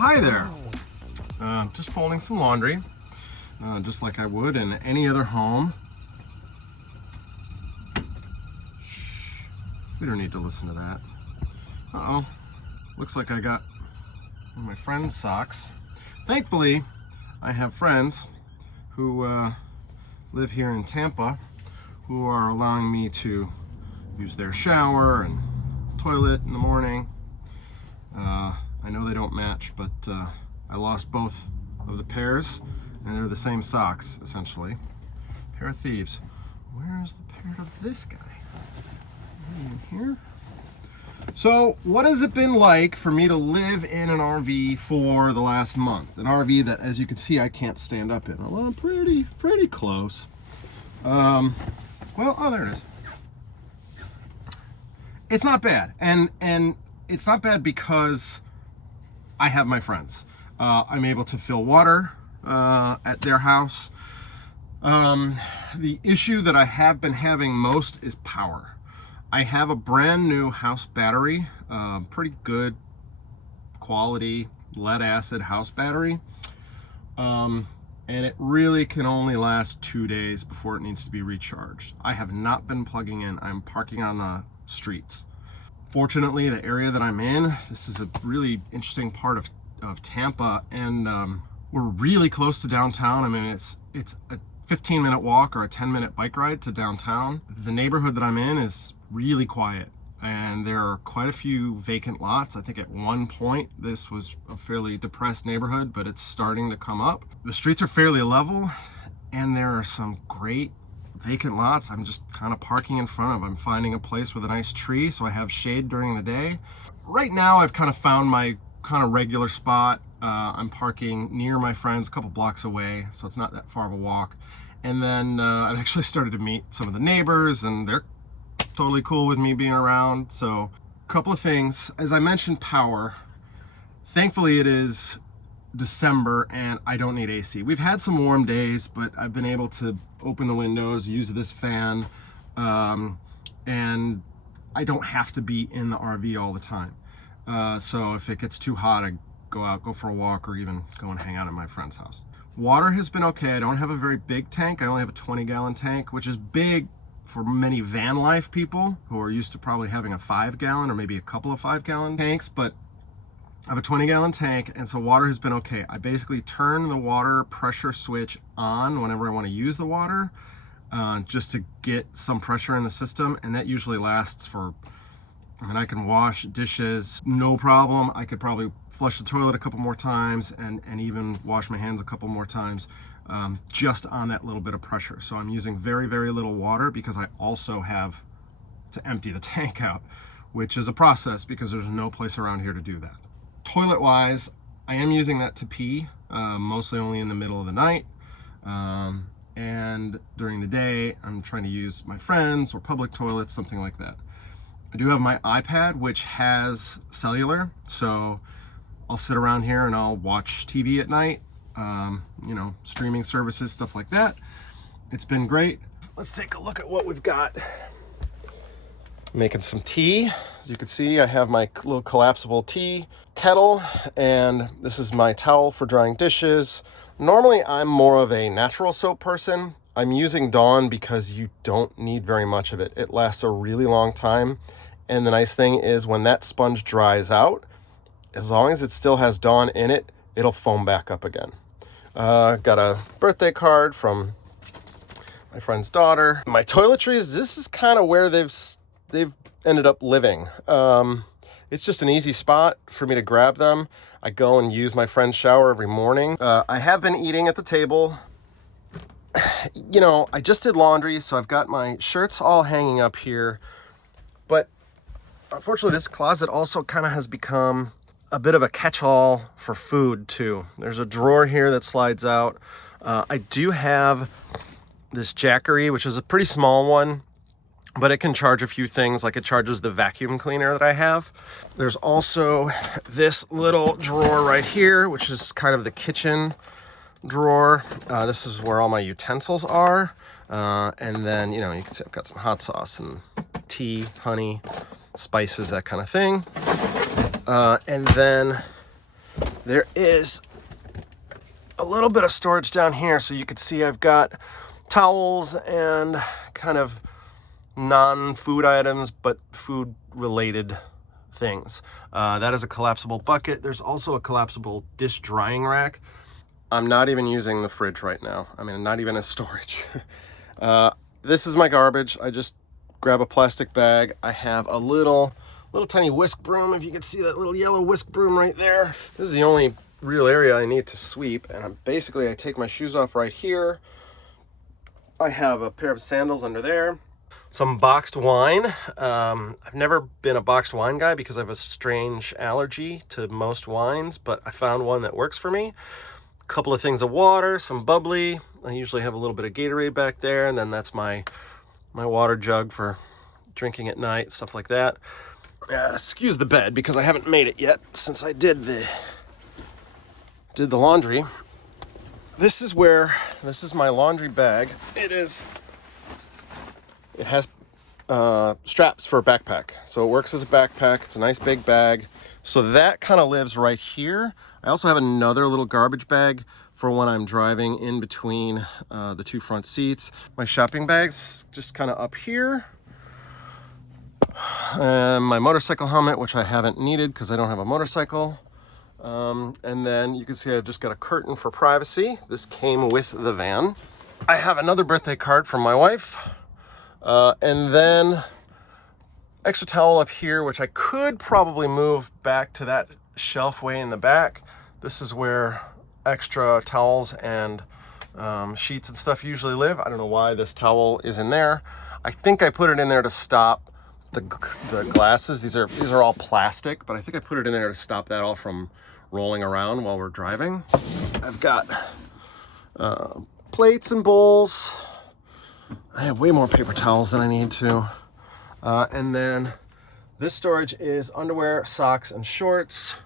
hi there. Just folding some laundry, just like I would in any other home. Shh. We don't need to listen to that. Uh-oh. Looks like I got one of my friend's socks. Thankfully, I have friends who live here in Tampa who are allowing me to use their shower and toilet in the morning. I know they don't match, but I lost both of the pairs, and they're the same socks, essentially. Pair of thieves. Where is the pair of this guy? In here? So, what has it been like for me to live in an RV for the last month? An RV that, as you can see, I can't stand up in. Although I'm pretty close. Well, oh, there it is. It's not bad, and it's not bad because I have my friends. I'm able to fill water at their house. The issue that I have been having most is power. I have a brand new house battery, pretty good quality lead acid house battery. And it really can only last 2 days before it needs to be recharged. I have not been plugging in. I'm parking on the streets. Fortunately, the area that I'm in, this is a really interesting part of Tampa, and we're really close to downtown. I mean, it's a 15-minute walk or a 10-minute bike ride to downtown. The neighborhood that I'm in is really quiet, and there are quite a few vacant lots. I think at one point this was a fairly depressed neighborhood, but it's starting to come up. The streets are fairly level, and there are some great vacant lots I'm just kind of parking in front of. I'm finding a place with a nice tree so I have shade during the day. Right now I've kind of found my kind of regular spot. I'm parking near my friends, a couple blocks away, so it's not that far of a walk. And then I've actually started to meet some of the neighbors, and they're totally cool with me being around. So a couple of things. As I mentioned, power. Thankfully it is December and I don't need AC. We've had some warm days, but I've been able to open the windows, use this fan, and I don't have to be in the RV all the time. So if it gets too hot, I go out, go for a walk, or even go and hang out at my friend's house. Water has been okay. I don't have a very big tank. I only have a 20-gallon tank, which is big for many van life people who are used to probably having a 5-gallon or maybe a couple of 5-gallon tanks, but I have a 20-gallon tank, and so water has been okay. I basically turn the water pressure switch on whenever I want to use the water, just to get some pressure in the system, and that usually lasts for, I mean, I can wash dishes, no problem. I could probably flush the toilet a couple more times and even wash my hands a couple more times, just on that little bit of pressure. So I'm using very, very little water because I also have to empty the tank out, which is a process because there's no place around here to do that. Toilet wise, I am using that to pee, mostly only in the middle of the night. And during the day, I'm trying to use my friends or public toilets, something like that. I do have my iPad, which has cellular, so I'll sit around here and I'll watch TV at night, you know, streaming services, stuff like that. It's been great. Let's take a look at what we've got. Making some tea. As you can see, I have my little collapsible tea kettle, and this is my towel for drying dishes. Normally, I'm more of a natural soap person. I'm using Dawn because you don't need very much of it. It lasts a really long time, and the nice thing is when that sponge dries out, as long as it still has Dawn in it, it'll foam back up again. Got a birthday card from my friend's daughter. My toiletries, this is kind of where they've ended up living. It's just an easy spot for me to grab them. I go and use my friend's shower every morning. I have been eating at the table. You know, I just did laundry, so I've got my shirts all hanging up here. But unfortunately, this closet also kind of has become a bit of a catch-all for food too. There's a drawer here that slides out. I do have this Jackery, which is a pretty small one, but it can charge a few things, like it charges the vacuum cleaner that I have. There's also this little drawer right here, which is kind of the kitchen drawer. This is where all my utensils are. And then, you know, you can see I've got some hot sauce and tea, honey, spices, that kind of thing. And then there is a little bit of storage down here. So you can see I've got towels and kind of non-food items, but food related things. That is a collapsible bucket. There's also a collapsible dish drying rack. I'm not even using the fridge right now. I mean, not even as storage. This is my garbage. I just grab a plastic bag. I have a little tiny whisk broom. If you can see that little yellow whisk broom right there. This is the only real area I need to sweep. And I take my shoes off right here. I have a pair of sandals under there. Some boxed wine. I've never been a boxed wine guy because I have a strange allergy to most wines, but I found one that works for me. A couple of things of water, some bubbly. I usually have a little bit of Gatorade back there, and then that's my water jug for drinking at night, stuff like that. Excuse the bed because I haven't made it yet since I did the laundry. This is my laundry bag. It has straps for a backpack. So it works as a backpack. It's a nice big bag. So that kind of lives right here. I also have another little garbage bag for when I'm driving in between the two front seats. My shopping bag's just kind of up here. My motorcycle helmet, which I haven't needed because I don't have a motorcycle. And then you can see I've just got a curtain for privacy. This came with the van. I have another birthday card from my wife. And then extra towel up here, which I could probably move back to that shelf way in the back. This is where extra towels and sheets and stuff usually live. I don't know why this towel is in there. I think I put it in there to stop the glasses. These are all plastic, but I think I put it in there to stop that all from rolling around while we're driving. I've got plates and bowls. I have way more paper towels than I need to. And then this storage is underwear, socks, and shorts.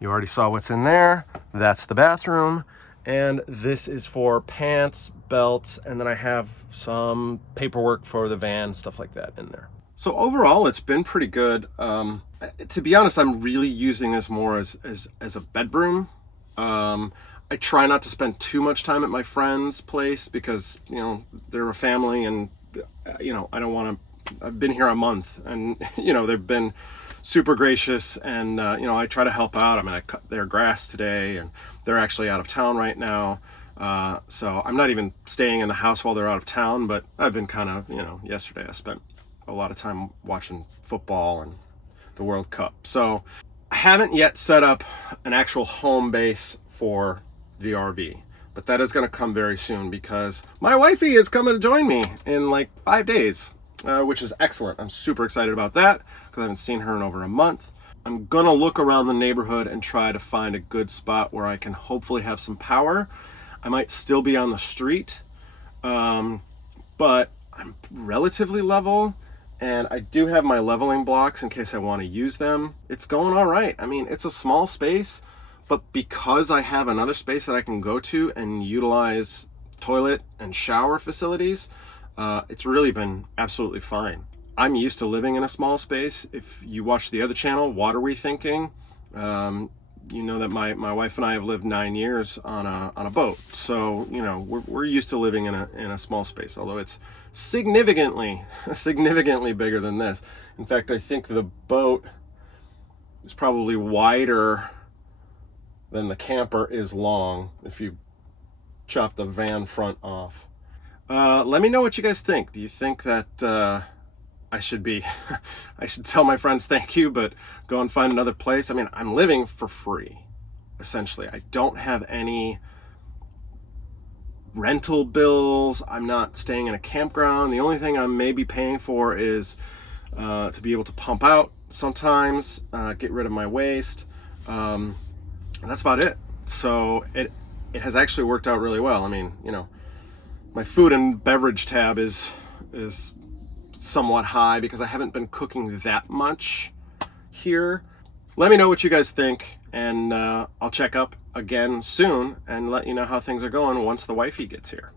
You already saw what's in there. That's the bathroom. And this is for pants, belts, and then I have some paperwork for the van, stuff like that in there. So overall, it's been pretty good. To be honest, I'm really using this more as a bedroom. I try not to spend too much time at my friend's place because, they're a family and, I don't want to, I've been here a month and, they've been super gracious and, I try to help out. I mean, I cut their grass today and they're actually out of town right now. So I'm not even staying in the house while they're out of town, but I've been kind of, yesterday I spent a lot of time watching football and the World Cup. So I haven't yet set up an actual home base for the RV, but that is going to come very soon because my wifey is coming to join me in like 5 days, which is excellent. I'm super excited about that because I haven't seen her in over a month. I'm going to look around the neighborhood and try to find a good spot where I can hopefully have some power. I might still be on the street, but I'm relatively level. And I do have my leveling blocks in case I want to use them. It's going all right. I mean, it's a small space, but because I have another space that I can go to and utilize toilet and shower facilities, it's really been absolutely fine. I'm used to living in a small space. If you watch the other channel, What Are We Thinking? You know that my wife and I have lived 9 years on a boat. So, we're used to living in a small space, although it's significantly bigger than this. In fact, I think the boat is probably wider than the camper is long if you chop the van front off. Let me know what you guys think. Do you think that I should tell my friends thank you, but go and find another place? I mean, I'm living for free, essentially. I don't have any rental bills. I'm not staying in a campground. The only thing I'm maybe paying for is to be able to pump out sometimes, get rid of my waste. That's about it. So it has actually worked out really well. I mean, my food and beverage tab is somewhat high because I haven't been cooking that much here. Let me know what you guys think, and I'll check up again soon and let you know how things are going once the wifey gets here.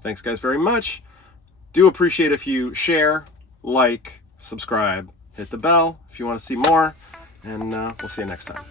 Thanks guys very much. Do appreciate if you share, like, subscribe, hit the bell if you want to see more, and we'll see you next time.